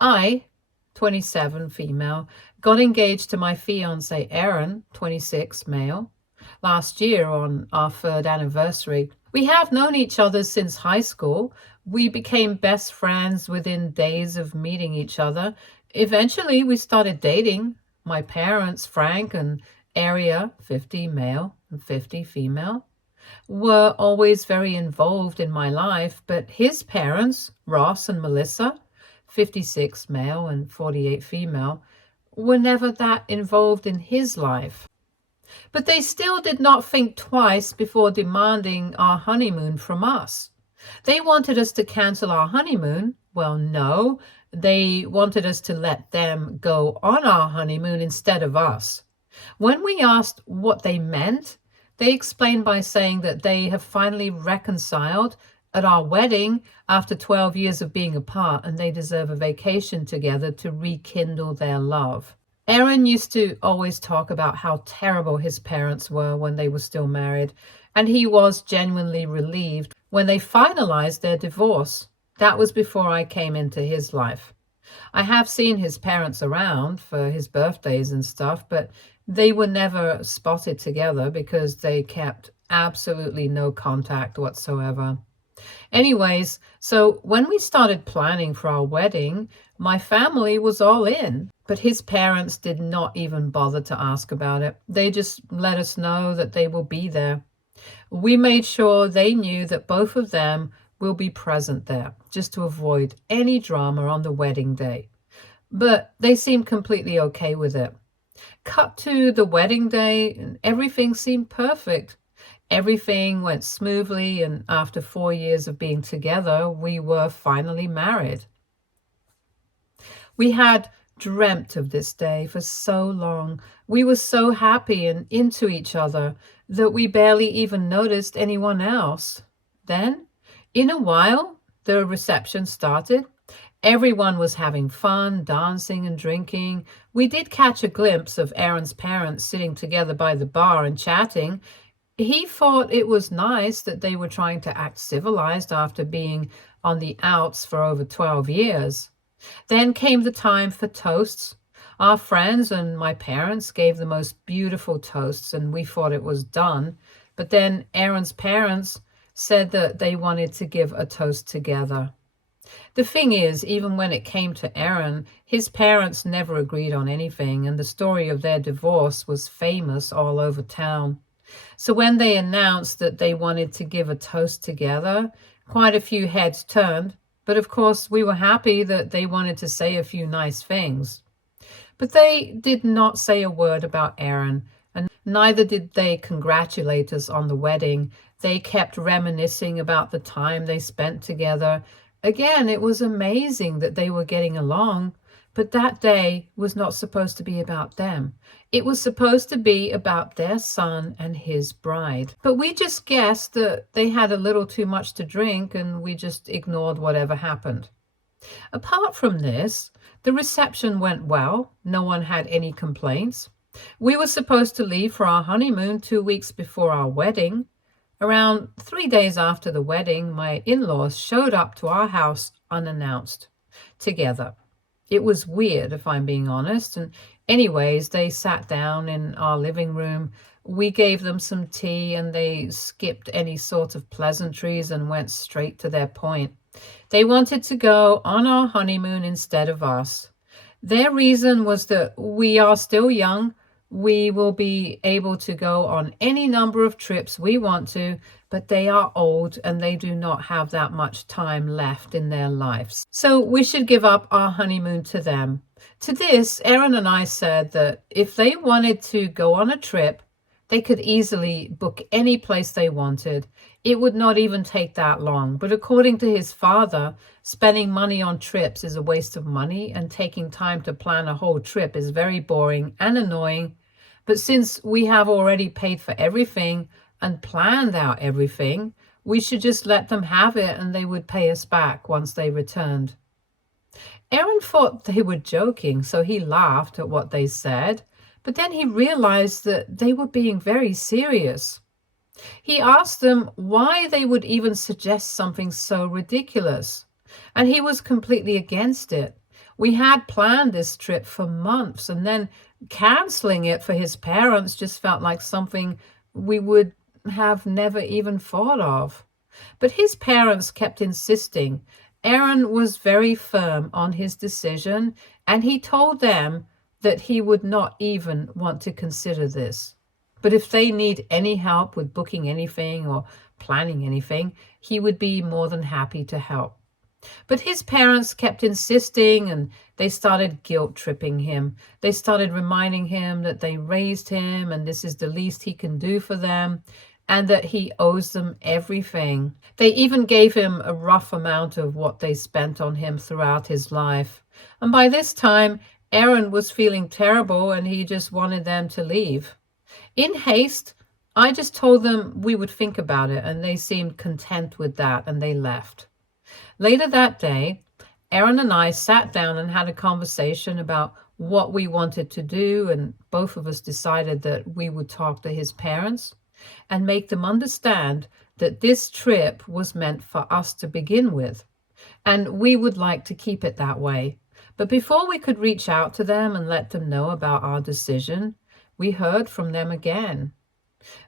I, 27, female, got engaged to my fiance Aaron, 26, male, last year on our 3rd anniversary. We have known each other since high school. We became best friends within days of meeting each other. Eventually, we started dating. My parents, Frank and Aria, 50, male and 50, female, were always very involved in my life, but his parents, Ross and Melissa, 56, male and 48, female, were never that involved in his life. But they still did not think twice before demanding our honeymoon from us. They wanted us to cancel our honeymoon. Well, no, they wanted us to let them go on our honeymoon instead of us. When we asked what they meant, they explained by saying that they have finally reconciled at our wedding after 12 years of being apart, and they deserve a vacation together to rekindle their love. Aaron used to always talk about how terrible his parents were when they were still married, and he was genuinely relieved when they finalized their divorce. That was before I came into his life. I have seen his parents around for his birthdays and stuff, but they were never spotted together because they kept absolutely no contact whatsoever. Anyways, so when we started planning for our wedding, my family was all in, but his parents did not even bother to ask about it. They just let us know that they will be there. We made sure they knew that both of them will be present there, just to avoid any drama on the wedding day. But they seemed completely okay with it. Cut to the wedding day, and everything seemed perfect. Everything went smoothly, and after 4 years of being together, we were finally married. We had dreamt of this day for so long. We were so happy and into each other that we barely even noticed anyone else. Then, in a while, the reception started. Everyone was having fun, dancing and drinking. We did catch a glimpse of Aaron's parents sitting together by the bar and chatting. He thought it was nice that they were trying to act civilized after being on the outs for over 12 years. Then came the time for toasts. Our friends and my parents gave the most beautiful toasts, and we thought it was done. But then Aaron's parents said that they wanted to give a toast together. The thing is, even when it came to Aaron, his parents never agreed on anything, and the story of their divorce was famous all over town. So when they announced that they wanted to give a toast together, quite a few heads turned. But of course, we were happy that they wanted to say a few nice things. But they did not say a word about Aaron, and neither did they congratulate us on the wedding. They kept reminiscing about the time they spent together. Again, it was amazing that they were getting along, but that day was not supposed to be about them. It was supposed to be about their son and his bride. But we just guessed that they had a little too much to drink, and we just ignored whatever happened. Apart from this, the reception went well. No one had any complaints. We were supposed to leave for our honeymoon 2 weeks before our wedding. Around 3 days after the wedding, my in-laws showed up to our house unannounced, together. It was weird, if I'm being honest, and anyways, they sat down in our living room. We gave them some tea, and they skipped any sort of pleasantries and went straight to their point. They wanted to go on our honeymoon instead of us. Their reason was that we are still young. We will be able to go on any number of trips we want to, but they are old and they do not have that much time left in their lives. So we should give up our honeymoon to them. To this, Aaron and I said that if they wanted to go on a trip, they could easily book any place they wanted. It would not even take that long. But according to his father, spending money on trips is a waste of money, and taking time to plan a whole trip is very boring and annoying. But since we have already paid for everything and planned out everything, we should just let them have it, and they would pay us back once they returned. Aaron thought they were joking, so he laughed at what they said. But then he realized that they were being very serious. He asked them why they would even suggest something so ridiculous, and he was completely against it. We had planned this trip for months, and then canceling it for his parents just felt like something we would have never even thought of. But his parents kept insisting. Aaron was very firm on his decision, and he told them that he would not even want to consider this. But if they need any help with booking anything or planning anything, he would be more than happy to help. But his parents kept insisting, and they started guilt tripping him. They started reminding him that they raised him and this is the least he can do for them, and that he owes them everything. They even gave him a rough amount of what they spent on him throughout his life. And by this time, Aaron was feeling terrible and he just wanted them to leave. In haste, I just told them we would think about it, and they seemed content with that, and they left. Later that day, Aaron and I sat down and had a conversation about what we wanted to do, and both of us decided that we would talk to his parents and make them understand that this trip was meant for us to begin with, and we would like to keep it that way. But before we could reach out to them and let them know about our decision, we heard from them again.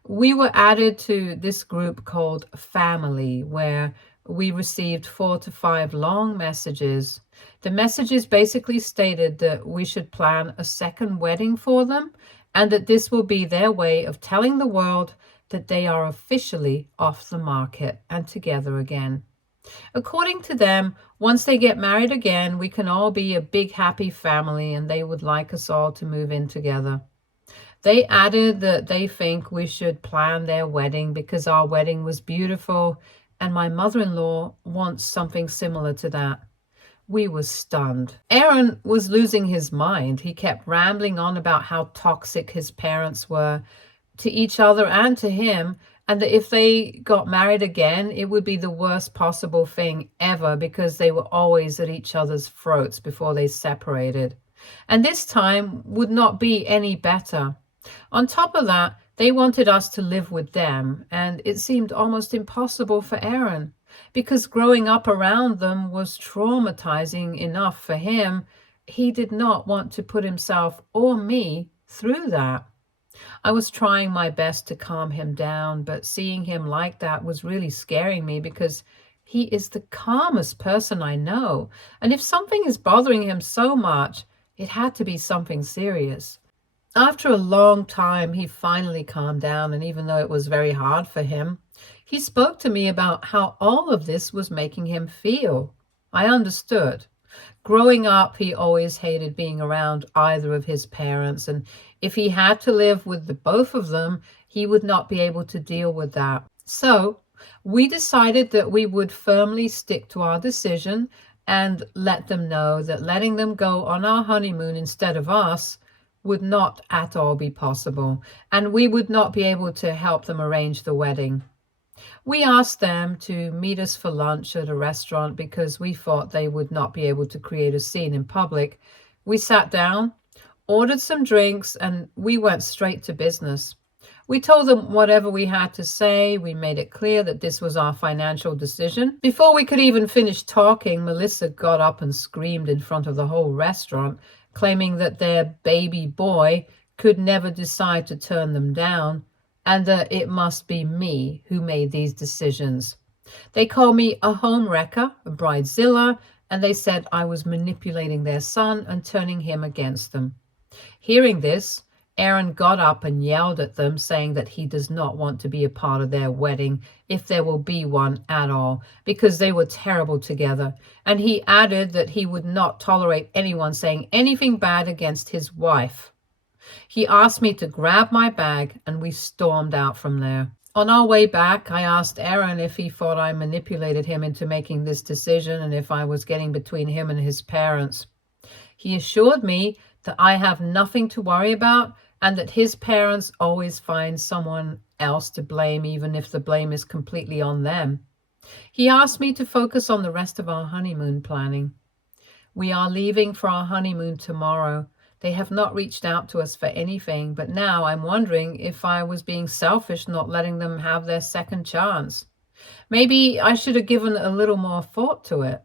We were added to this group called Family, where we received 4 to 5 long messages. The messages basically stated that we should plan a second wedding for them, and that this will be their way of telling the world that they are officially off the market and together again. According to them, once they get married again, we can all be a big happy family, and they would like us all to move in together. They added that they think we should plan their wedding because our wedding was beautiful, and my mother-in-law wants something similar to that. We were stunned. Aaron was losing his mind. He kept rambling on about how toxic his parents were to each other and to him, and that if they got married again, it would be the worst possible thing ever because they were always at each other's throats before they separated. And this time would not be any better. On top of that, they wanted us to live with them, and it seemed almost impossible for Aaron, because growing up around them was traumatizing enough for him. He did not want to put himself or me through that. I was trying my best to calm him down, but seeing him like that was really scaring me because he is the calmest person I know, and if something is bothering him so much, it had to be something serious. After a long time, he finally calmed down, and even though it was very hard for him, he spoke to me about how all of this was making him feel. I understood. Growing up, he always hated being around either of his parents, and if he had to live with the both of them, he would not be able to deal with that. So we decided that we would firmly stick to our decision and let them know that letting them go on our honeymoon instead of us would not at all be possible, and we would not be able to help them arrange the wedding. We asked them to meet us for lunch at a restaurant because we thought they would not be able to create a scene in public. We sat down, ordered some drinks, and we went straight to business. We told them whatever we had to say. We made it clear that this was our financial decision. Before we could even finish talking, Melissa got up and screamed in front of the whole restaurant, claiming that their baby boy could never decide to turn them down, and that it must be me who made these decisions. They called me a homewrecker, a bridezilla, and they said I was manipulating their son and turning him against them. Hearing this, Aaron got up and yelled at them, saying that he does not want to be a part of their wedding, if there will be one at all, because they were terrible together. And he added that he would not tolerate anyone saying anything bad against his wife. He asked me to grab my bag, and we stormed out from there. On our way back, I asked Aaron if he thought I manipulated him into making this decision and if I was getting between him and his parents. He assured me that I have nothing to worry about, and that his parents always find someone else to blame, even if the blame is completely on them. He asked me to focus on the rest of our honeymoon planning. We are leaving for our honeymoon tomorrow. They have not reached out to us for anything, but now I'm wondering if I was being selfish not letting them have their second chance. Maybe I should have given a little more thought to it.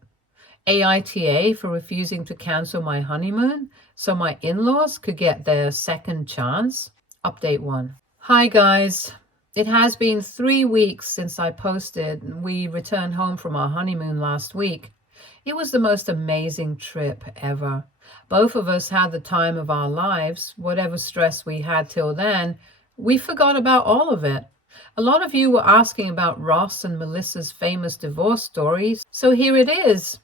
AITA for refusing to cancel my honeymoon so my in-laws could get their second chance. Update 1. Hi guys. It has been 3 weeks since I posted. We returned home from our honeymoon last week. It was the most amazing trip ever. Both of us had the time of our lives. Whatever stress we had till then, we forgot about all of it. A lot of you were asking about Ross and Melissa's famous divorce stories, so here it is.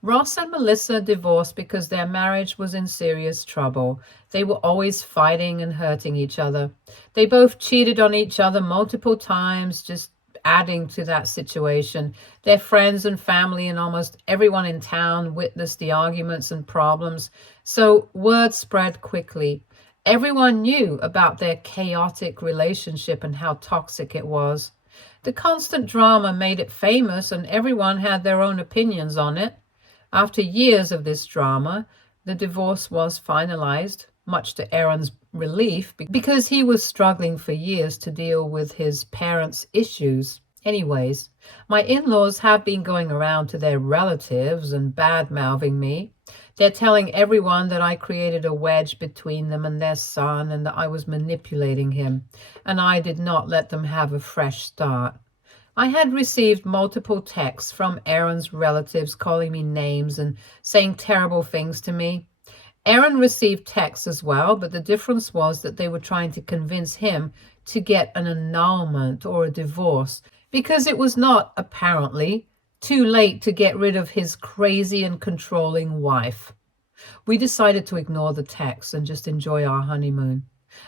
Ross and Melissa divorced because their marriage was in serious trouble. They were always fighting and hurting each other. They both cheated on each other multiple times, just adding to that situation. Their friends and family and almost everyone in town witnessed the arguments and problems, so word spread quickly. Everyone knew about their chaotic relationship and how toxic it was. The constant drama made it famous, and everyone had their own opinions on it. After years of this drama, the divorce was finalized, much to Aaron's relief, because he was struggling for years to deal with his parents' issues. Anyways, my in-laws have been going around to their relatives and bad-mouthing me. They're telling everyone that I created a wedge between them and their son and that I was manipulating him, and I did not let them have a fresh start. I had received multiple texts from Aaron's relatives calling me names and saying terrible things to me. Aaron received texts as well, but the difference was that they were trying to convince him to get an annulment or a divorce because it was not, apparently, too late to get rid of his crazy and controlling wife. We decided to ignore the texts and just enjoy our honeymoon.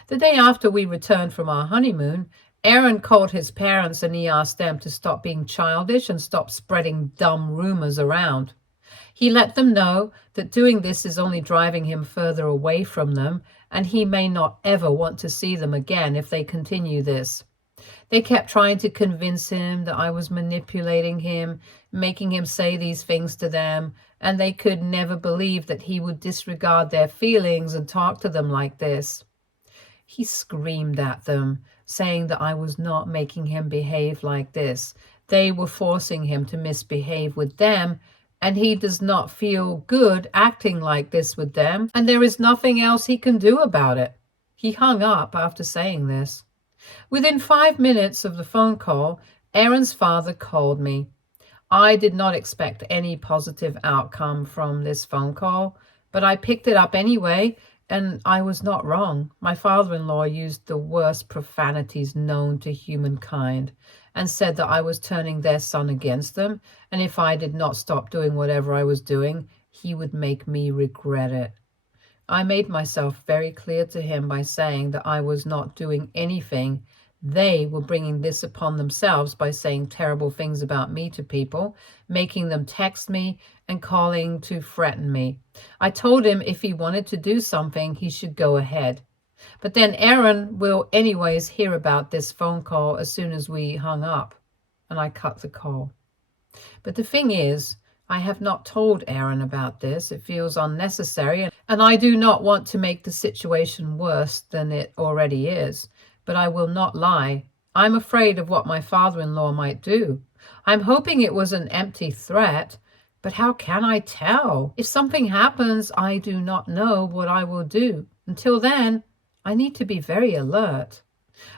The day after we returned from our honeymoon, Aaron called his parents and he asked them to stop being childish and stop spreading dumb rumors around. He let them know that doing this is only driving him further away from them, and he may not ever want to see them again if they continue this. They kept trying to convince him that I was manipulating him, making him say these things to them, and they could never believe that he would disregard their feelings and talk to them like this. He screamed at them, saying that I was not making him behave like this. They were forcing him to misbehave with them, and he does not feel good acting like this with them, and there is nothing else he can do about it. He hung up after saying this. Within 5 minutes of the phone call, Aaron's father called me. I did not expect any positive outcome from this phone call, but I picked it up anyway, and I was not wrong. My father-in-law used the worst profanities known to humankind and said that I was turning their son against them, and if I did not stop doing whatever I was doing, he would make me regret it. I made myself very clear to him by saying that I was not doing anything. They were bringing this upon themselves by saying terrible things about me to people, making them text me and calling to threaten me. I told him if he wanted to do something, he should go ahead. But then Aaron will anyways hear about this phone call as soon as we hung up, and I cut the call. But the thing is, I have not told Aaron about this. It feels unnecessary, and I do not want to make the situation worse than it already is. But I will not lie. I'm afraid of what my father-in-law might do. I'm hoping it was an empty threat, but how can I tell? If something happens, I do not know what I will do. Until then, I need to be very alert.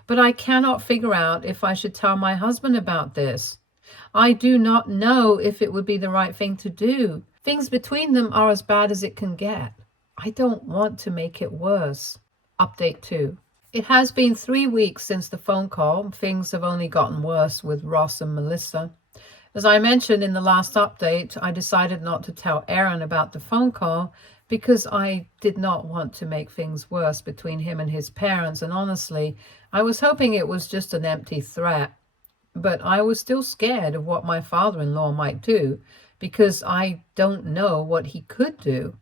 But I cannot figure out if I should tell my husband about this. I do not know if it would be the right thing to do. Things between them are as bad as it can get. I don't want to make it worse. Update 2. It has been 3 weeks since the phone call. Things have only gotten worse with Ross and Melissa. As I mentioned in the last update, I decided not to tell Aaron about the phone call because I did not want to make things worse between him and his parents, and honestly, I was hoping it was just an empty threat. But I was still scared of what my father-in-law might do because I don't know what he could do.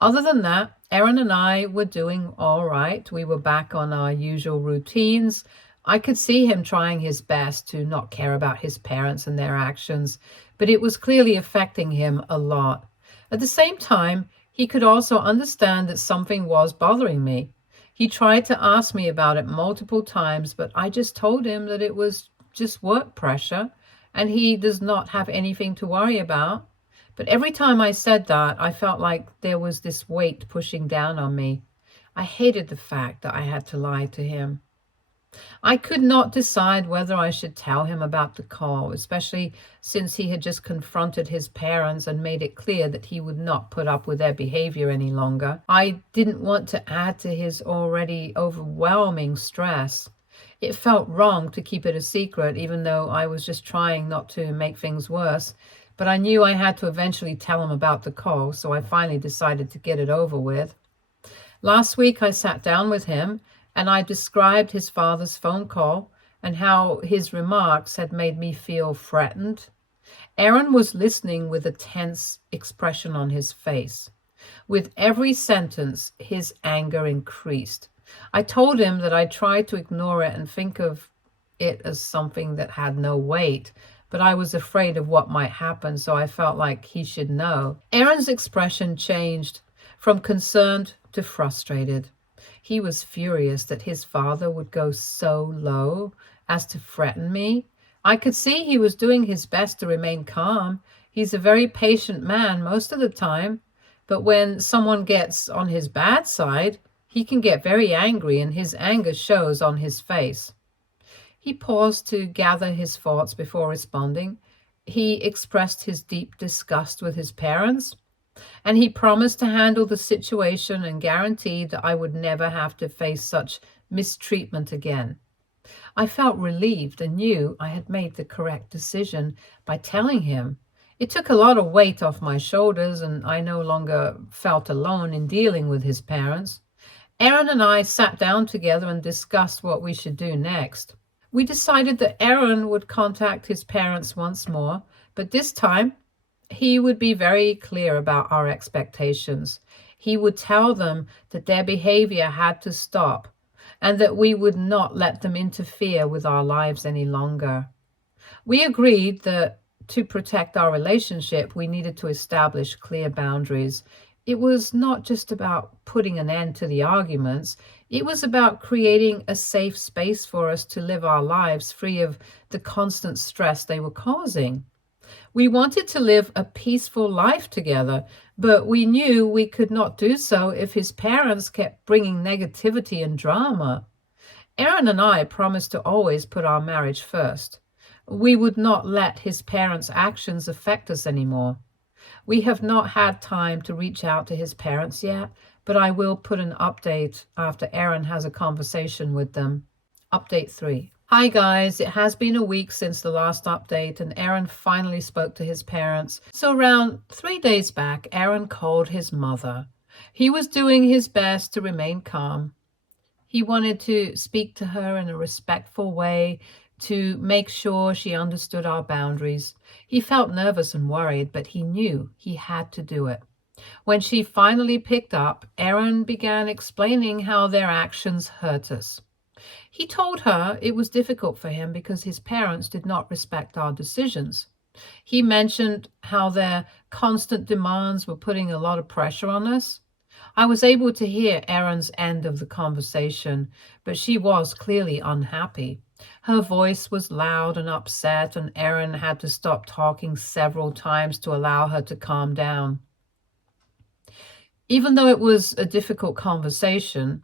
Other than that, Aaron and I were doing all right. We were back on our usual routines. I could see him trying his best to not care about his parents and their actions, but it was clearly affecting him a lot. At the same time, he could also understand that something was bothering me. He tried to ask me about it multiple times, but I just told him that it was just work pressure and he does not have anything to worry about. But every time I said that, I felt like there was this weight pushing down on me. I hated the fact that I had to lie to him. I could not decide whether I should tell him about the call, especially since he had just confronted his parents and made it clear that he would not put up with their behavior any longer. I didn't want to add to his already overwhelming stress. It felt wrong to keep it a secret, even though I was just trying not to make things worse. But I knew I had to eventually tell him about the call, so I finally decided to get it over with. Last week I sat down with him and I described his father's phone call and how his remarks had made me feel threatened. Aaron was listening with a tense expression on his face. With every sentence, his anger increased. I told him that I tried to ignore it and think of it as something that had no weight, but I was afraid of what might happen, so I felt like he should know. Aaron's expression changed from concerned to frustrated. He was furious that his father would go so low as to threaten me. I could see he was doing his best to remain calm. He's a very patient man most of the time, but when someone gets on his bad side, he can get very angry, and his anger shows on his face. He paused to gather his thoughts before responding. He expressed his deep disgust with his parents, and he promised to handle the situation and guaranteed that I would never have to face such mistreatment again. I felt relieved and knew I had made the correct decision by telling him. It took a lot of weight off my shoulders, and I no longer felt alone in dealing with his parents. Aaron and I sat down together and discussed what we should do next. We decided that Aaron would contact his parents once more, but this time he would be very clear about our expectations. He would tell them that their behavior had to stop and that we would not let them interfere with our lives any longer. We agreed that to protect our relationship, we needed to establish clear boundaries. It was not just about putting an end to the arguments. It was about creating a safe space for us to live our lives free of the constant stress they were causing. We wanted to live a peaceful life together, but we knew we could not do so if his parents kept bringing negativity and drama. Aaron and I promised to always put our marriage first. We would not let his parents' actions affect us anymore. We have not had time to reach out to his parents yet, but I will put an update after Aaron has a conversation with them. Update 3. Hi guys, it has been a week since the last update and Aaron finally spoke to his parents. So around 3 days back, Aaron called his mother. He was doing his best to remain calm. He wanted to speak to her in a respectful way to make sure she understood our boundaries. He felt nervous and worried, but he knew he had to do it. When she finally picked up, Aaron began explaining how their actions hurt us. He told her it was difficult for him because his parents did not respect our decisions. He mentioned how their constant demands were putting a lot of pressure on us. I was able to hear Aaron's end of the conversation, but she was clearly unhappy. Her voice was loud and upset, and Aaron had to stop talking several times to allow her to calm down. Even though it was a difficult conversation,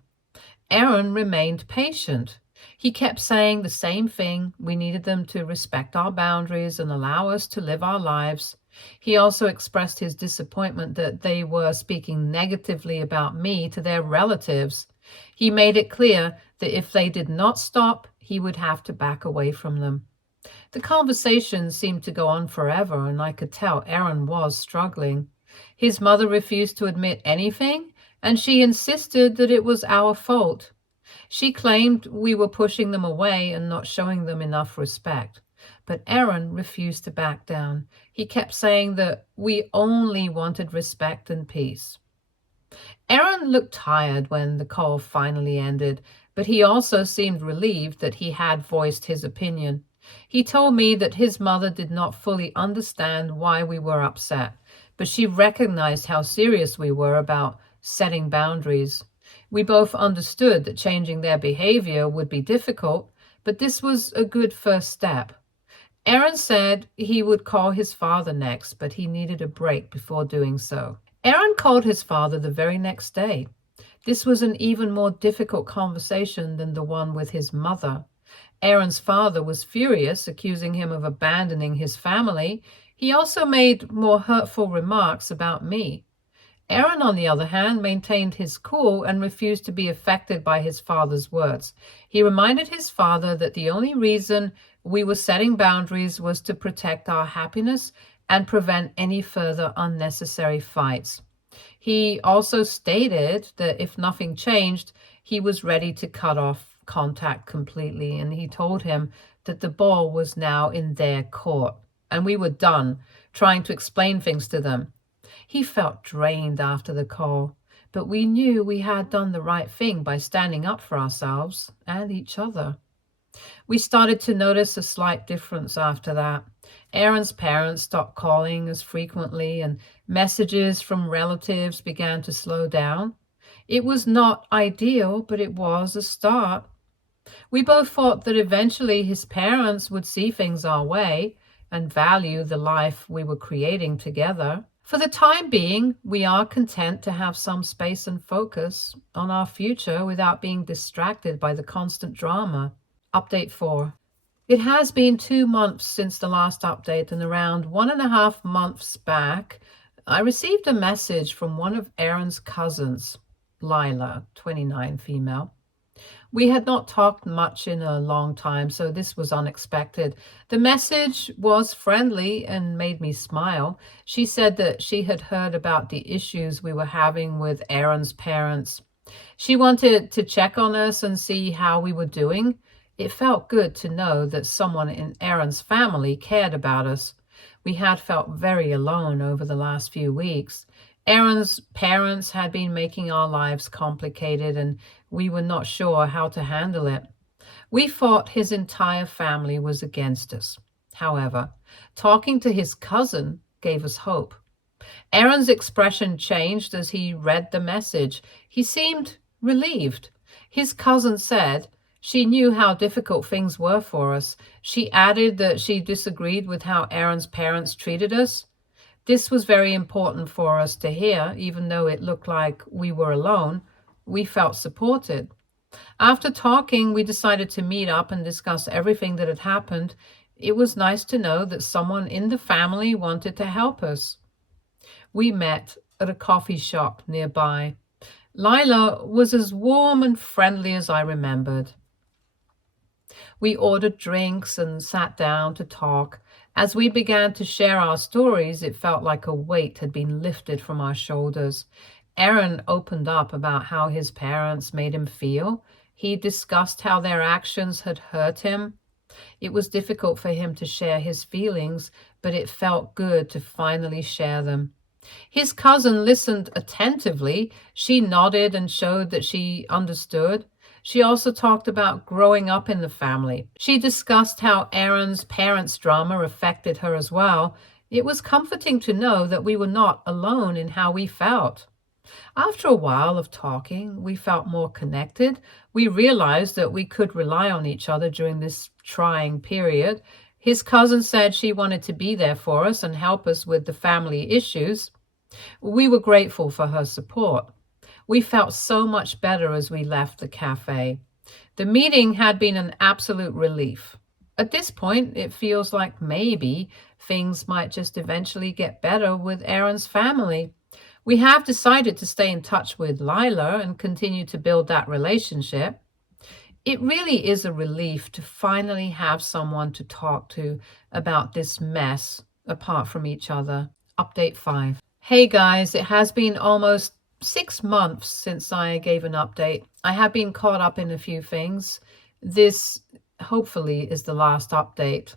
Aaron remained patient. He kept saying the same thing. We needed them to respect our boundaries and allow us to live our lives. He also expressed his disappointment that they were speaking negatively about me to their relatives. He made it clear that if they did not stop, he would have to back away from them. The conversation seemed to go on forever, and I could tell Aaron was struggling. His mother refused to admit anything, and she insisted that it was our fault. She claimed we were pushing them away and not showing them enough respect. But Aaron refused to back down. He kept saying that we only wanted respect and peace. Aaron looked tired when the call finally ended, but he also seemed relieved that he had voiced his opinion. He told me that his mother did not fully understand why we were upset, but she recognized how serious we were about setting boundaries. We both understood that changing their behavior would be difficult, but this was a good first step. Aaron said he would call his father next, but he needed a break before doing so. Aaron called his father the very next day. This was an even more difficult conversation than the one with his mother. Aaron's father was furious, accusing him of abandoning his family. He also made more hurtful remarks about me. Aaron, on the other hand, maintained his cool and refused to be affected by his father's words. He reminded his father that the only reason we were setting boundaries was to protect our happiness and prevent any further unnecessary fights. He also stated that if nothing changed, he was ready to cut off contact completely, and he told him that the ball was now in their court, and we were done trying to explain things to them. He felt drained after the call, but we knew we had done the right thing by standing up for ourselves and each other. We started to notice a slight difference after that. Aaron's parents stopped calling as frequently, and messages from relatives began to slow down. It was not ideal, but it was a start. We both thought that eventually his parents would see things our way and value the life we were creating together. For the time being, we are content to have some space and focus on our future without being distracted by the constant drama. Update 4. It has been 2 months since the last update, and around 1.5 months back, I received a message from one of Aaron's cousins, Lila, 29, female. We had not talked much in a long time, so this was unexpected. The message was friendly and made me smile. She said that she had heard about the issues we were having with Aaron's parents. She wanted to check on us and see how we were doing. It felt good to know that someone in Aaron's family cared about us. We had felt very alone over the last few weeks. Aaron's parents had been making our lives complicated, and we were not sure how to handle it. We thought his entire family was against us. However, talking to his cousin gave us hope. Aaron's expression changed as he read the message. He seemed relieved. His cousin said she knew how difficult things were for us. She added that she disagreed with how Aaron's parents treated us. This was very important for us to hear. Even though it looked like we were alone, we felt supported. After talking, we decided to meet up and discuss everything that had happened. It was nice to know that someone in the family wanted to help us. We met at a coffee shop nearby. Lila was as warm and friendly as I remembered. We ordered drinks and sat down to talk. As we began to share our stories, it felt like a weight had been lifted from our shoulders. Aaron opened up about how his parents made him feel. He discussed how their actions had hurt him. It was difficult for him to share his feelings, but it felt good to finally share them. His cousin listened attentively. She nodded and showed that she understood. She also talked about growing up in the family. She discussed how Aaron's parents' drama affected her as well. It was comforting to know that we were not alone in how we felt. After a while of talking, we felt more connected. We realized that we could rely on each other during this trying period. His cousin said she wanted to be there for us and help us with the family issues. We were grateful for her support. We felt so much better as we left the cafe. The meeting had been an absolute relief. At this point, it feels like maybe things might just eventually get better with Aaron's family. We have decided to stay in touch with Lila and continue to build that relationship. It really is a relief to finally have someone to talk to about this mess apart from each other. Update 5. Hey guys, it has been almost 6 months since I gave an update. I have been caught up in a few things. This hopefully is the last update.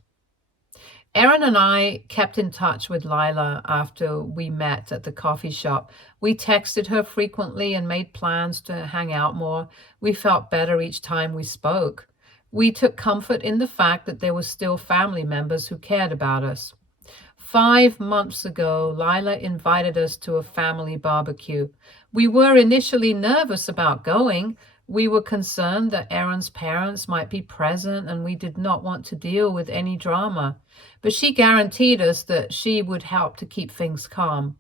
Aaron and I kept in touch with Lila after we met at the coffee shop. We texted her frequently and made plans to hang out more. We felt better each time we spoke. We took comfort in the fact that there were still family members who cared about us. 5 months ago, Lila invited us to a family barbecue. We were initially nervous about going. We were concerned that Aaron's parents might be present and we did not want to deal with any drama, but she guaranteed us that she would help to keep things calm.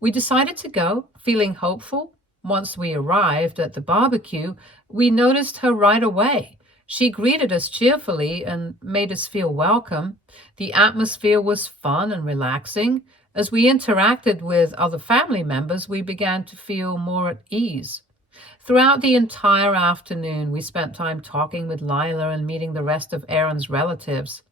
We decided to go, feeling hopeful. Once we arrived at the barbecue, we noticed her right away. She greeted us cheerfully and made us feel welcome. The atmosphere was fun and relaxing. As we interacted with other family members, we began to feel more at ease. Throughout the entire afternoon, we spent time talking with Lila and meeting the rest of Aaron's relatives.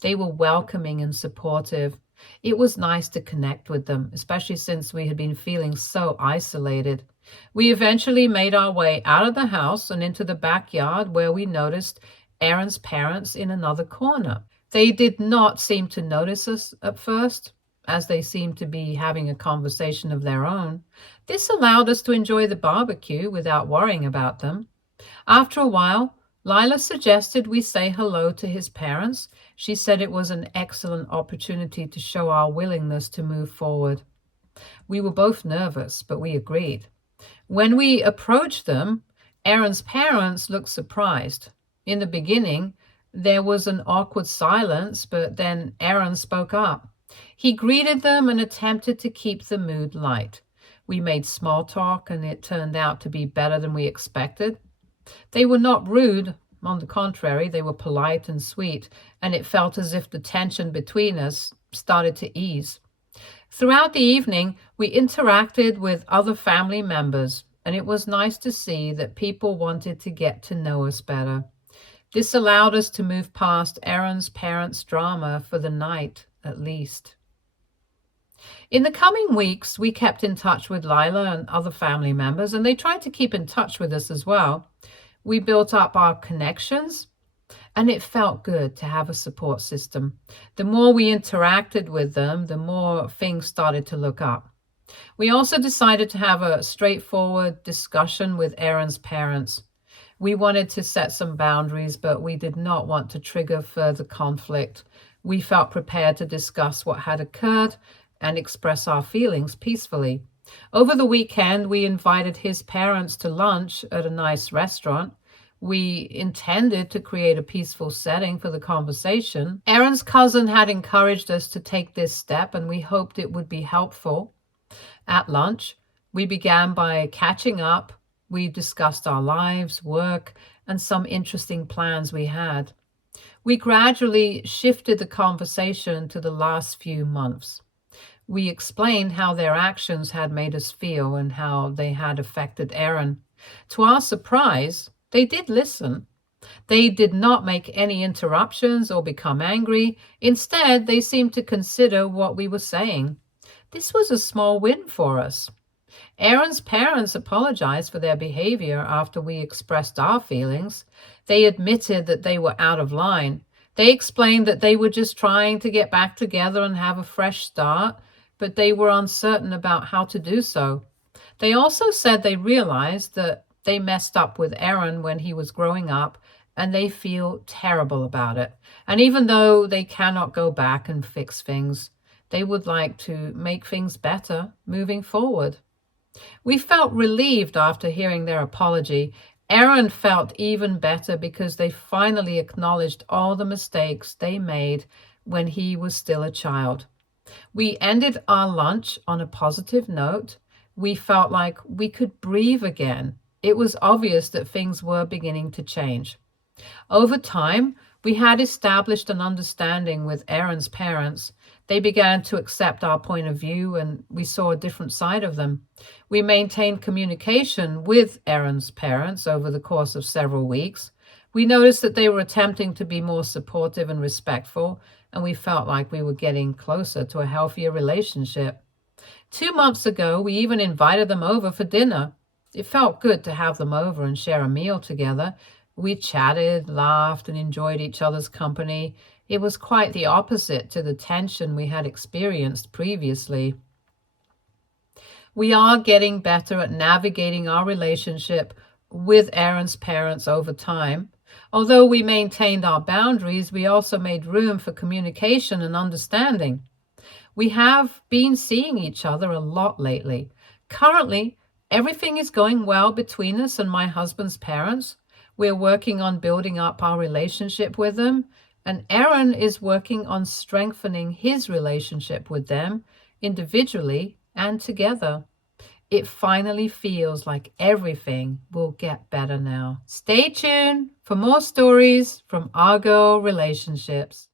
They were welcoming and supportive. It was nice to connect with them, especially since we had been feeling so isolated. We eventually made our way out of the house and into the backyard, where we noticed Aaron's parents in another corner. They did not seem to notice us at first, as they seemed to be having a conversation of their own. This allowed us to enjoy the barbecue without worrying about them. After a while, Lila suggested we say hello to his parents. She said it was an excellent opportunity to show our willingness to move forward. We were both nervous, but we agreed. When we approached them, Aaron's parents looked surprised. In the beginning, there was an awkward silence, but then Aaron spoke up. He greeted them and attempted to keep the mood light. We made small talk, and it turned out to be better than we expected. They were not rude. On the contrary, they were polite and sweet, and it felt as if the tension between us started to ease. Throughout the evening, we interacted with other family members, and it was nice to see that people wanted to get to know us better. This allowed us to move past Aaron's parents' drama for the night, at least. In the coming weeks, we kept in touch with Lila and other family members, and they tried to keep in touch with us as well. We built up our connections, and it felt good to have a support system. The more we interacted with them, the more things started to look up. We also decided to have a straightforward discussion with Aaron's parents. We wanted to set some boundaries, but we did not want to trigger further conflict. We felt prepared to discuss what had occurred and express our feelings peacefully. Over the weekend, we invited his parents to lunch at a nice restaurant. We intended to create a peaceful setting for the conversation. Aaron's cousin had encouraged us to take this step, and we hoped it would be helpful. At lunch, we began by catching up. We discussed our lives, work, and some interesting plans we had. We gradually shifted the conversation to the last few months. We explained how their actions had made us feel and how they had affected Aaron. To our surprise, they did listen. They did not make any interruptions or become angry. Instead, they seemed to consider what we were saying. This was a small win for us. Aaron's parents apologized for their behavior after we expressed our feelings. They admitted that they were out of line. They explained that they were just trying to get back together and have a fresh start, but they were uncertain about how to do so. They also said they realized that they messed up with Aaron when he was growing up, and they feel terrible about it. And even though they cannot go back and fix things, they would like to make things better moving forward. We felt relieved after hearing their apology. Aaron felt even better because they finally acknowledged all the mistakes they made when he was still a child. We ended our lunch on a positive note. We felt like we could breathe again. It was obvious that things were beginning to change. Over time, we had established an understanding with Aaron's parents. They began to accept our point of view, and we saw a different side of them. We maintained communication with Aaron's parents over the course of several weeks. We noticed that they were attempting to be more supportive and respectful, and we felt like we were getting closer to a healthier relationship. 2 months ago, we even invited them over for dinner. It felt good to have them over and share a meal together. We chatted, laughed, and enjoyed each other's company. It was quite the opposite to the tension we had experienced previously. We are getting better at navigating our relationship with Aaron's parents over time. Although we maintained our boundaries, we also made room for communication and understanding. We have been seeing each other a lot lately. Currently, Everything is going well between us and my husband's parents. We're working on building up our relationship with them, and Aaron is working on strengthening his relationship with them individually and together. It finally feels like everything will get better now. Stay tuned for more stories from our girl relationships.